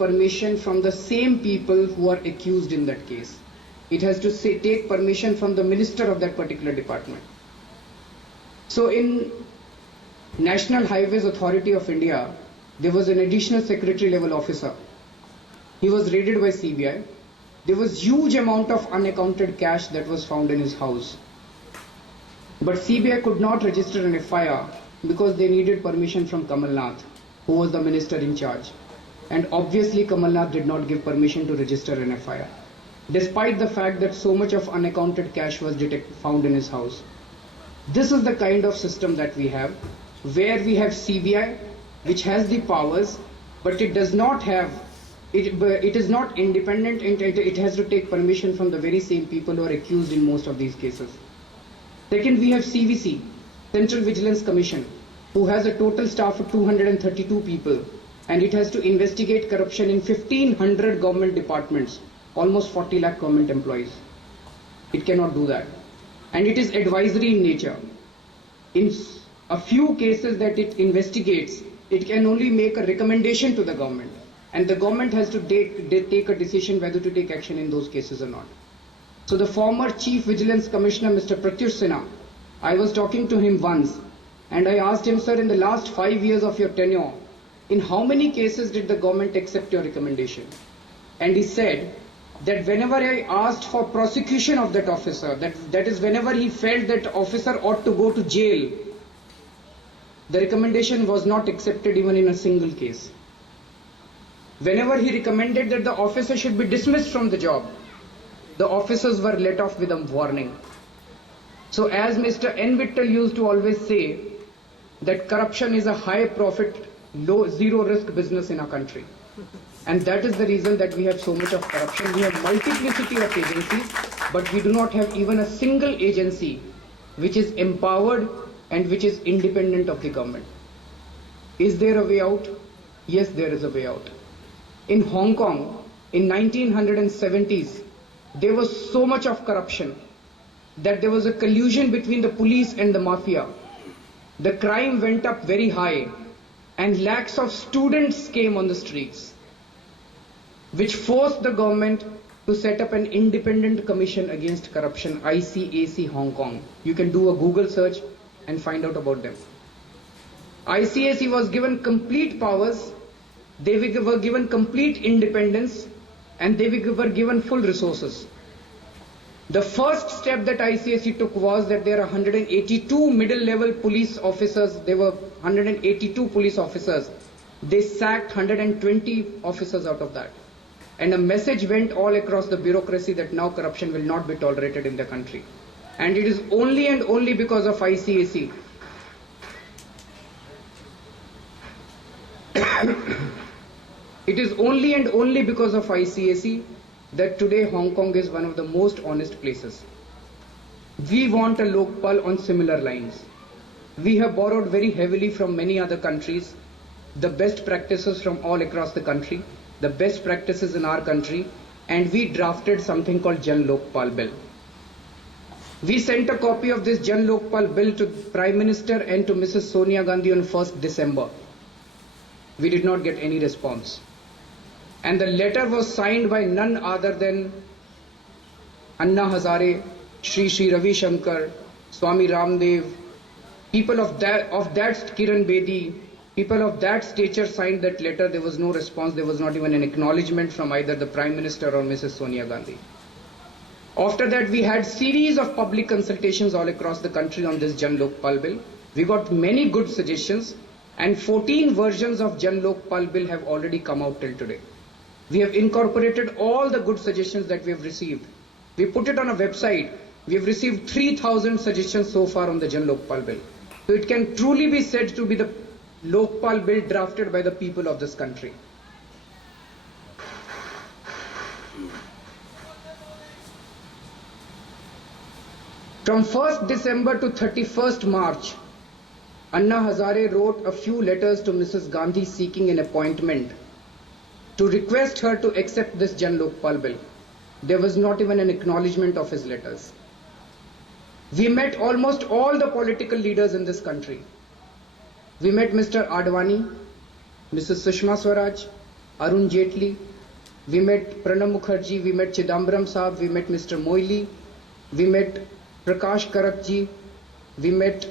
permission from the same people who are accused in that case. It has to take permission from the minister of that particular department. So in National Highways Authority of India, there was an additional secretary level officer. He was raided by CBI. There was huge amount of unaccounted cash that was found in his house. But CBI could not register an FIR because they needed permission from Kamal Nath, who was the minister in charge. And obviously Kamal Nath did not give permission to register an FIR, despite the fact that so much of unaccounted cash was found in his house. This is the kind of system that we have, where we have CBI, which has the powers, but it does not have, it is not independent, and it has to take permission from the very same people who are accused in most of these cases. Second, we have CVC, Central Vigilance Commission, who has a total staff of 232 people, and it has to investigate corruption in 1,500 government departments, almost 40 lakh government employees. It cannot do that. And it is advisory in nature. In a few cases that it investigates, it can only make a recommendation to the government, and the government has to take a decision whether to take action in those cases or not. So the former Chief Vigilance Commissioner, Mr. Pratyush Sinha, I was talking to him once, and I asked him, sir, in the last 5 years of your tenure, in how many cases did the government accept your recommendation? And he said that whenever I asked for prosecution of that officer, that is whenever he felt that officer ought to go to jail, the recommendation was not accepted even in a single case. Whenever he recommended that the officer should be dismissed from the job, the officers were let off with a warning. So as Mr. N. Vittal used to always say, that corruption is a high profit, zero risk business in our country. And that is the reason that we have so much of corruption. We have multiplicity of agencies, but we do not have even a single agency which is empowered and which is independent of the government. Is there a way out? Yes, there is a way out. In Hong Kong, in 1970s, there was so much of corruption that there was a collusion between the police and the mafia. The crime went up very high, and lakhs of students came on the streets, which forced the government to set up an independent commission against corruption, ICAC Hong Kong. You can do a Google search and find out about them. ICAC was given complete powers, they were given complete independence, and they were given full resources. The first step that ICAC took was that there are 182 middle-level police officers. There were 182 police officers. They sacked 120 officers out of that. And a message went all across the bureaucracy that now corruption will not be tolerated in the country. And it is only and only because of ICAC. It is only and only because of ICAC that today Hong Kong is one of the most honest places. We want a Lokpal on similar lines. We have borrowed very heavily from many other countries, the best practices from all across the country, the best practices in our country, and we drafted something called Jan Lokpal Bill. We sent a copy of this Jan Lokpal Bill to Prime Minister and to Mrs. Sonia Gandhi on 1st December. We did not get any response. And the letter was signed by none other than Anna Hazare, Sri Ravi Shankar, Swami Ramdev, people of that Kiran Bedi, people of that stature signed that letter. There was no response. There was not even an acknowledgement from either the Prime Minister or Mrs. Sonia Gandhi. After that, we had series of public consultations all across the country on this Jan Lokpal Bill. We got many good suggestions, and 14 versions of Jan Lokpal Bill have already come out till today. We have incorporated all the good suggestions that we have received. We put it on a website. We have received 3,000 suggestions so far on the Jan Lokpal Bill. So it can truly be said to be the Lokpal Bill drafted by the people of this country. From 1st December to 31st March, Anna Hazare wrote a few letters to Mrs. Gandhi seeking an appointment to request her to accept this Jan Lokpal Bill. There was not even an acknowledgement of his letters. We met almost all the political leaders in this country. We met Mr. Advani, Mrs. Sushma Swaraj, Arun Jaitley, we met Pranab Mukherjee, we met Chidambaram Saab, we met Mr. Moily, we met Prakash Karakji, we met